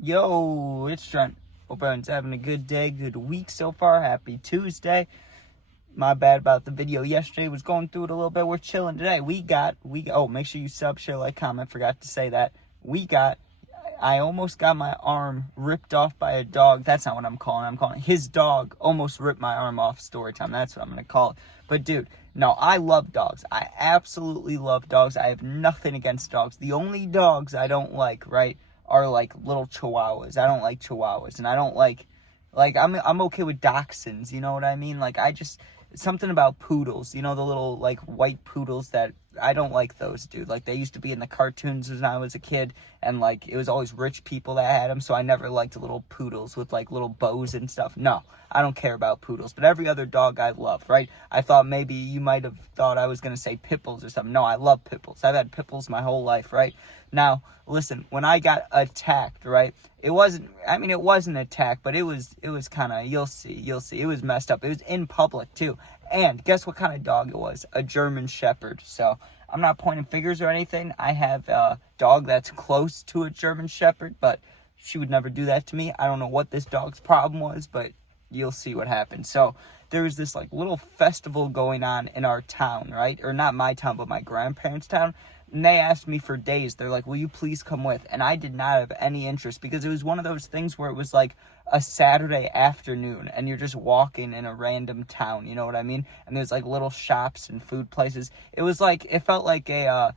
Yo, it's Trent. Hope everyone's having a good day, good week so far. Happy Tuesday. My bad about the video yesterday. Was going through it a little bit. We're chilling today. Make sure you sub, share, like, comment. Forgot to say that. I almost got my arm ripped off by a dog. That's not what I'm calling it. His dog almost ripped my arm off. Storytime. That's what I'm going to call it. But dude, no, I love dogs. I absolutely love dogs. I have nothing against dogs. The only dogs I don't like, right, are like little chihuahuas. I don't like chihuahuas, and I don't like I'm okay with dachshunds, you know what I mean? Something about poodles, the little like white poodles that I don't like those, dude. Like they used to be in the cartoons when I was a kid, and like it was always rich people that had them, so I never liked little poodles with like little bows and stuff. No, I don't care about poodles, but every other dog I love, right? I thought maybe you might have thought I was going to say pit bulls or something. No, I love pit bulls. I've had pit bulls my whole life, right? Now, listen, when I got attacked, right? It wasn't an attack, but it was kind of, you'll see. It was messed up. It was in public too. And guess what kind of dog it was? A German Shepherd. So I'm not pointing fingers or anything. I have a dog that's close to a German Shepherd, but she would never do that to me. I don't know what this dog's problem was, but you'll see what happened. So there was this like little festival going on in our town, right? Or not my town, but my grandparents' town. And they asked me for days. They're like, will you please come with? And I did not have any interest because it was one of those things where it was like a Saturday afternoon and you're just walking in a random town, you know what I mean? And there's like little shops and food places. It felt like a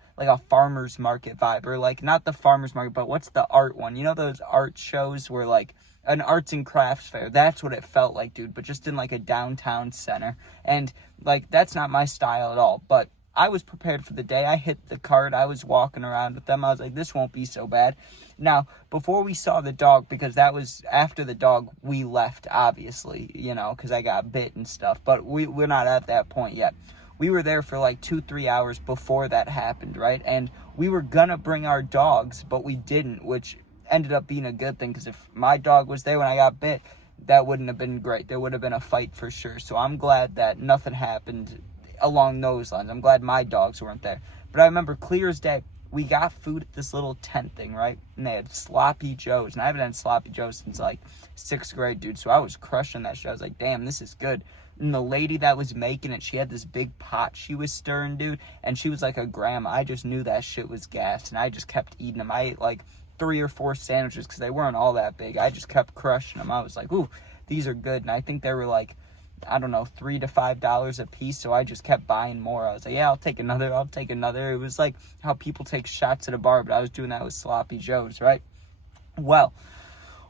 farmer's market vibe, or like not the farmer's market, but what's the art one? You know those art shows where like an arts and crafts fair? That's what it felt like, dude, but just in like a downtown center. And like that's not my style at all, but I was prepared for the day. I hit the cart. I was walking around with them. I was like, this won't be so bad. Now, before we saw the dog, because that was after the dog, we left, obviously, because I got bit and stuff. But we're not at that point yet. We were there for like 2-3 hours before that happened, right? And we were going to bring our dogs, but we didn't, which ended up being a good thing. Because if my dog was there when I got bit, that wouldn't have been great. There would have been a fight for sure. So I'm glad that nothing happened along those lines. I'm glad my dogs weren't there. But I remember clear as day, we got food at this little tent thing, right? And they had sloppy joes. And I haven't had sloppy joes since like 6th grade, dude. So I was crushing that shit. I was like, damn, this is good. And the lady that was making it, she had this big pot she was stirring, dude. And she was like a grandma. I just knew that shit was gas. And I just kept eating them. I ate like 3 or 4 sandwiches because they weren't all that big. I just kept crushing them. I was like, ooh, these are good. And I think they were like, I don't know, $3 to $5 a piece. So I just kept buying more. I was like, yeah, I'll take another. It was like how people take shots at a bar, but I was doing that with sloppy joes, right? Well,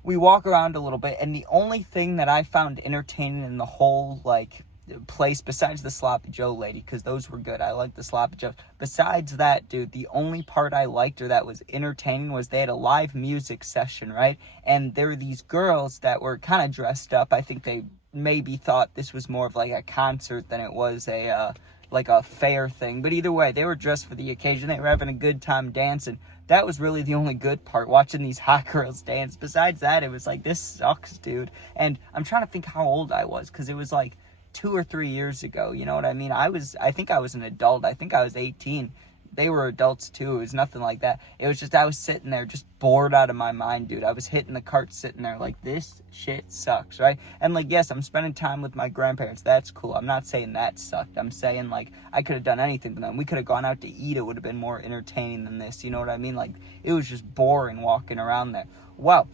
we walk around a little bit, and the only thing that I found entertaining in the whole like place, besides the sloppy joe lady, because those were good, I liked the sloppy joes. Besides that, dude, the only part I liked or that was entertaining was they had a live music session, right? And there were these girls that were kind of dressed up. I think they maybe thought this was more of like a concert than it was a fair thing. But either way, they were dressed for the occasion. They were having a good time dancing. That was really the only good part, watching these hot girls dance. Besides that, it was like, this sucks, dude. And I'm trying to think how old I was, because it was like 2 or 3 years ago, you know what I mean? I think I was an adult. I think I was 18. They were adults too. It was nothing like that. It was just I was sitting there just bored out of my mind, dude. I was hitting the cart sitting there like, this shit sucks, right? And like, yes, I'm spending time with my grandparents. That's cool. I'm not saying that sucked. I'm saying like I could have done anything for them. We could have gone out to eat. It would have been more entertaining than this. You know what I mean? Like it was just boring walking around there. Well,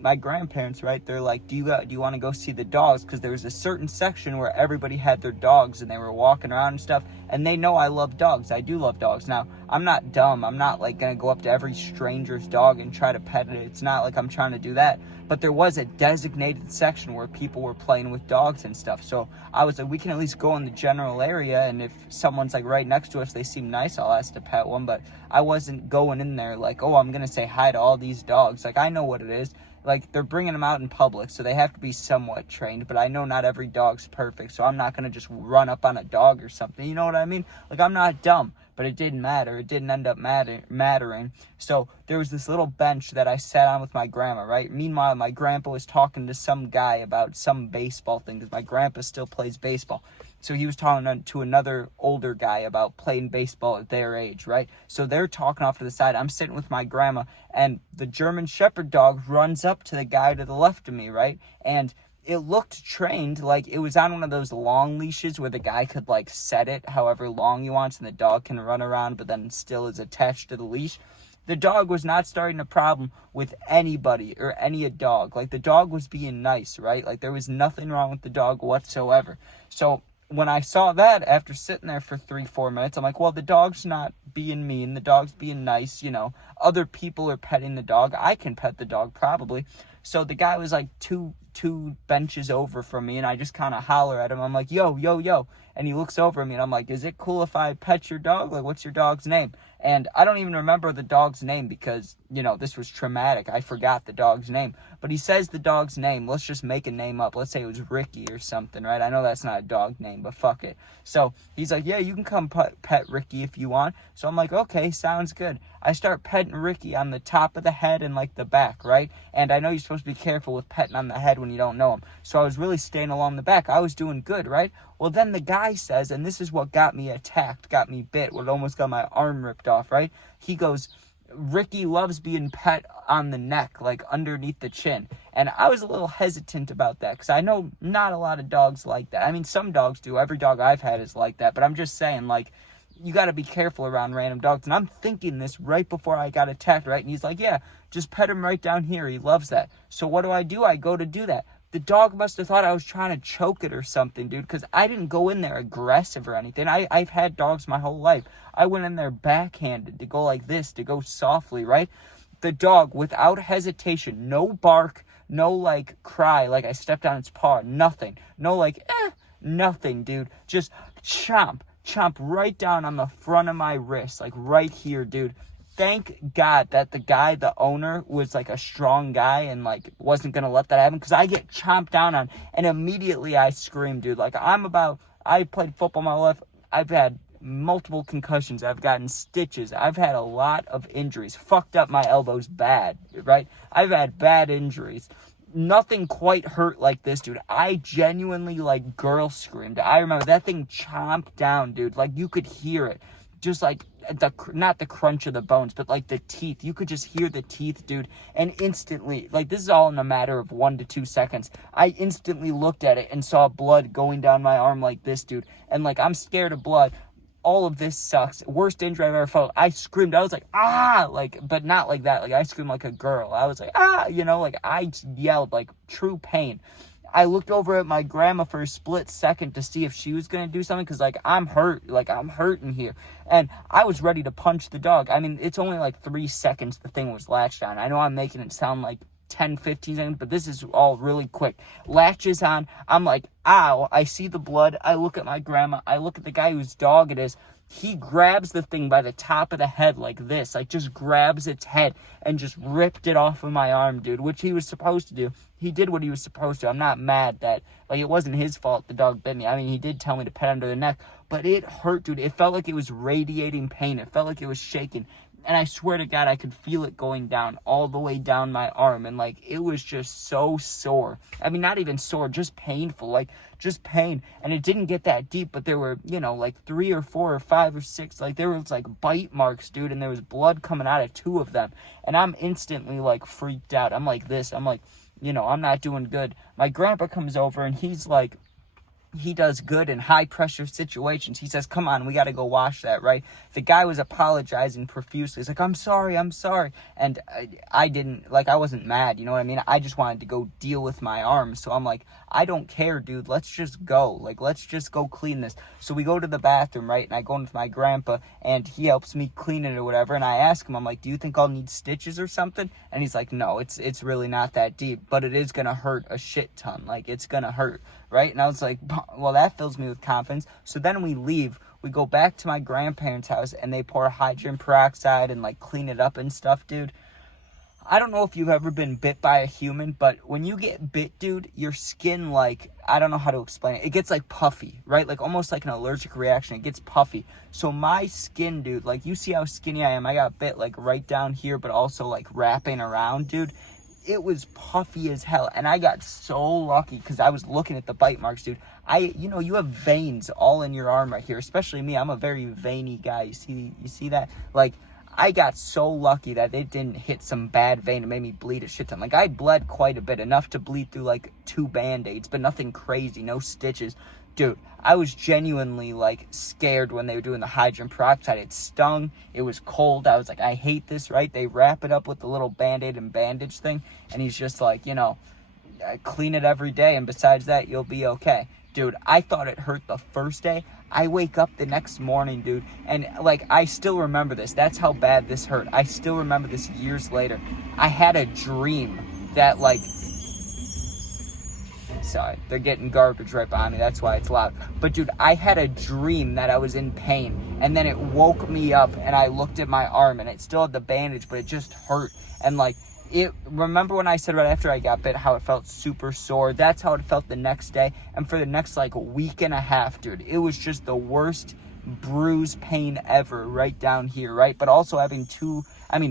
my grandparents, right, they're like, do you want to go see the dogs? Because there was a certain section where everybody had their dogs and they were walking around and stuff, and they know I love dogs. I do love dogs. Now, I'm not dumb. I'm not like going to go up to every stranger's dog and try to pet it. It's not like I'm trying to do that. But there was a designated section where people were playing with dogs and stuff. So I was like, we can at least go in the general area, and if someone's like right next to us, they seem nice, I'll ask to pet one. But I wasn't going in there like, oh, I'm going to say hi to all these dogs. Like, I know what it is. Like, they're bringing them out in public, so they have to be somewhat trained. But I know not every dog's perfect, so I'm not going to just run up on a dog or something. You know what I mean? Like, I'm not dumb, but it didn't matter. It didn't end up mattering. So there was this little bench that I sat on with my grandma, right? Meanwhile, my grandpa was talking to some guy about some baseball thing, because my grandpa still plays baseball. So he was talking to another older guy about playing baseball at their age, right? So they're talking off to the side. I'm sitting with my grandma, and the German Shepherd dog runs up to the guy to the left of me, right? And it looked trained, like it was on one of those long leashes where the guy could like set it however long he wants and the dog can run around but then still is attached to the leash. The dog was not starting a problem with anybody or any dog. Like, the dog was being nice, right? Like, there was nothing wrong with the dog whatsoever. So when I saw that, after sitting there for 3-4 minutes, I'm like, well, the dog's not being mean. The dog's being nice, you know. Other people are petting the dog. I can pet the dog probably. So the guy was like two benches over from me, and I just kind of holler at him. I'm like, yo, yo, yo. And he looks over at me, and I'm like, is it cool if I pet your dog? Like, what's your dog's name? And I don't even remember the dog's name because, you know, this was traumatic. I forgot the dog's name. But he says the dog's name. Let's just make a name up. Let's say it was Ricky or something, right? I know that's not a dog name, but fuck it. So he's like, yeah, you can come pet Ricky if you want. So I'm like, okay, sounds good. I start petting Ricky on the top of the head and, like, the back, right? And I know you're supposed to be careful with petting on the head when you don't know him. So I was really staying along the back. I was doing good, right? Well, then the guy says, and this is what got me attacked, got me bit, what almost got my arm ripped off, right? He goes, Ricky loves being pet on the neck, like underneath the chin. And I was a little hesitant about that because I know not a lot of dogs like that. I mean, some dogs do. Every dog I've had is like that. But I'm just saying, like, you got to be careful around random dogs. And I'm thinking this right before I got attacked, right? And he's like, yeah, just pet him right down here. He loves that. So what do? I go to do that. The dog must have thought I was trying to choke it or something, dude, because I didn't go in there aggressive or anything. I've had dogs my whole life. I went in there backhanded to go like this, to go softly, right? The dog, without hesitation, no bark, no, like, cry, like I stepped on its paw, nothing. No, like, nothing, dude. Just chomp right down on the front of my wrist, like right here, dude. Thank God that the guy, the owner, was like a strong guy and like wasn't going to let that happen because I get chomped down on and immediately I scream, dude. Like, I played football my life. I've had multiple concussions. I've gotten stitches. I've had a lot of injuries. Fucked up my elbows bad, right? I've had bad injuries. Nothing quite hurt like this, dude. I genuinely, like, girl screamed. I remember that thing chomped down, dude. Like, you could hear it. Just like not the crunch of the bones, but like the teeth. You could just hear the teeth, dude. And instantly, like, this is all in a matter of 1 to 2 seconds. I instantly looked at it and saw blood going down my arm like this, dude. And like, I'm scared of blood. All of this sucks. Worst injury I've ever felt. I screamed. I was like, ah, like, but not like that. Like, I screamed like a girl. I was like, ah, you know, like, I yelled like true pain. I looked over at my grandma for a split second to see if she was going to do something because, like, I'm hurt. Like, I'm hurting here. And I was ready to punch the dog. I mean, it's only like 3 seconds the thing was latched on. I know I'm making it sound like 10, 15 seconds, but this is all really quick. Latches on. I'm like, ow. I see the blood. I look at my grandma. I look at the guy whose dog it is. He grabs the thing by the top of the head like this. Like, just grabs its head and just ripped it off of my arm, dude, which he was supposed to do. He did what he was supposed to. I'm not mad that, like, it wasn't his fault the dog bit me. I mean, he did tell me to pet under the neck, but it hurt, dude. It felt like it was radiating pain. It felt like it was shaking. And I swear to God, I could feel it going down all the way down my arm. And, like, it was just so sore. I mean, not even sore, just painful. Like, just pain. And it didn't get that deep, but there were, you know, like 3 or 4 or 5 or 6. Like, there was, like, bite marks, dude. And there was blood coming out of 2 of them. And I'm instantly, like, freaked out. I'm like this. I'm like, you know, I'm not doing good. My grandpa comes over, and he's like, he does good in high-pressure situations. He says, come on, we got to go wash that, right? The guy was apologizing profusely. He's like, I'm sorry. And I didn't, like, I wasn't mad, you know what I mean? I just wanted to go deal with my arm. So I'm like, I don't care, dude. Let's just go. Like, let's just go clean this. So we go to the bathroom, right? And I go in with my grandpa, and he helps me clean it or whatever. And I ask him, I'm like, do you think I'll need stitches or something? And he's like, no, it's really not that deep, but it is going to hurt a shit ton. Like, it's going to hurt, right? And I was like, well, that fills me with confidence. So then we leave. We go back to my grandparents' house, and they pour hydrogen peroxide and, like, clean it up and stuff, dude. I don't know if you've ever been bit by a human, but when you get bit, dude, your skin, like, I don't know how to explain it. It gets, like, puffy, right? Like, almost like an allergic reaction. It gets puffy. So my skin, dude, like, you see how skinny I am. I got bit, like, right down here, but also, like, wrapping around, dude. it was puffy as hell. And I got so lucky because I was looking at the bite marks, dude. You have veins all in your arm right here, especially me. I'm a very veiny guy. You see that? Like, I got so lucky that it didn't hit some bad vein and made me bleed a shit ton. Like, I bled quite a bit, enough to bleed through, like, 2 Band-Aids, but nothing crazy, no stitches. Dude, I was genuinely, like, scared when they were doing the hydrogen peroxide. It stung. It was cold. I was like, I hate this, right? They wrap it up with the little Band-Aid and bandage thing, and he's just like, clean it every day, and besides that, you'll be okay. Dude, I thought it hurt the first day. I wake up the next morning, dude, and, like, I still remember this. That's how bad this hurt. I still remember this years later. I had a dream that, like... Sorry, they're getting garbage right behind me. That's why it's loud. But, dude, I had a dream that I was in pain, and then it woke me up, and I looked at my arm, and it still had the bandage, but it just hurt. And, like, remember when I said right after I got bit how it felt super sore? That's how it felt the next day. And for the next, like, week and a half, dude, it was just the worst bruise pain ever right down here, right? But also having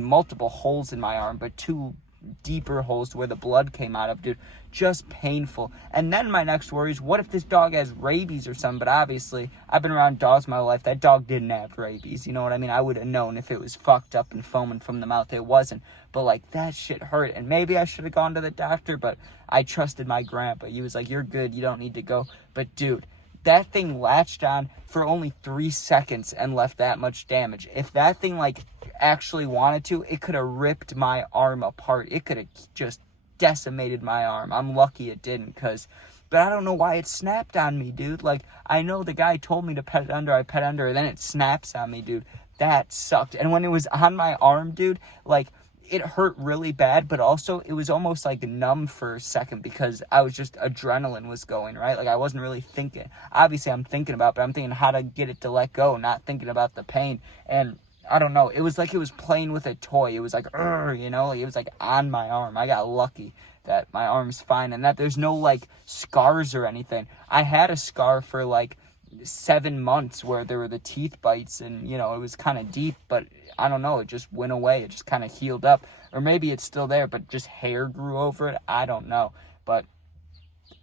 multiple holes in my arm, but 2 deeper holes to where the blood came out of, dude. Just painful. And then my next worry is, what if this dog has rabies or something? But obviously, I've been around dogs my whole life. That dog didn't have rabies. You know what I mean? I would have known if it was fucked up and foaming from the mouth. It wasn't. But, like, that shit hurt. And maybe I should have gone to the doctor, but I trusted my grandpa. He was like, you're good. You don't need to go. But, dude, that thing latched on for only 3 seconds and left that much damage. If that thing, like, actually wanted to, it could have ripped my arm apart. It could have just decimated my arm. I'm lucky it didn't, but I don't know why it snapped on me, dude. Like, I know the guy told me to pet it under, I pet under, and then it snaps on me, dude. That sucked. And when it was on my arm, dude, like, it hurt really bad, but also it was almost like numb for a second because I was just, adrenaline was going, right? Like, I wasn't really thinking. Obviously, I'm thinking about it, but I'm thinking how to get it to let go, not thinking about the pain. And I don't know. It was like it was playing with a toy. It was like, like, it was like on my arm. I got lucky that my arm's fine and that there's no, like, scars or anything. I had a scar for, like, 7 months where there were the teeth bites and, it was kind of deep, but I don't know. It just went away. It just kind of healed up. Or maybe it's still there, but just hair grew over it. I don't know. But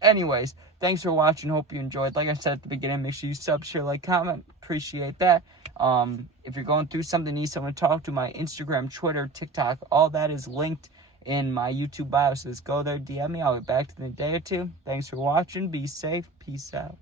anyways, thanks for watching. Hope you enjoyed. Like I said at the beginning, make sure you sub, share, like, comment. Appreciate that. If you're going through something, need someone to talk to, my Instagram, Twitter, TikTok, all that is linked in my YouTube bio. So just go there, DM me. I'll be back in a day or two. Thanks for watching. Be safe. Peace out.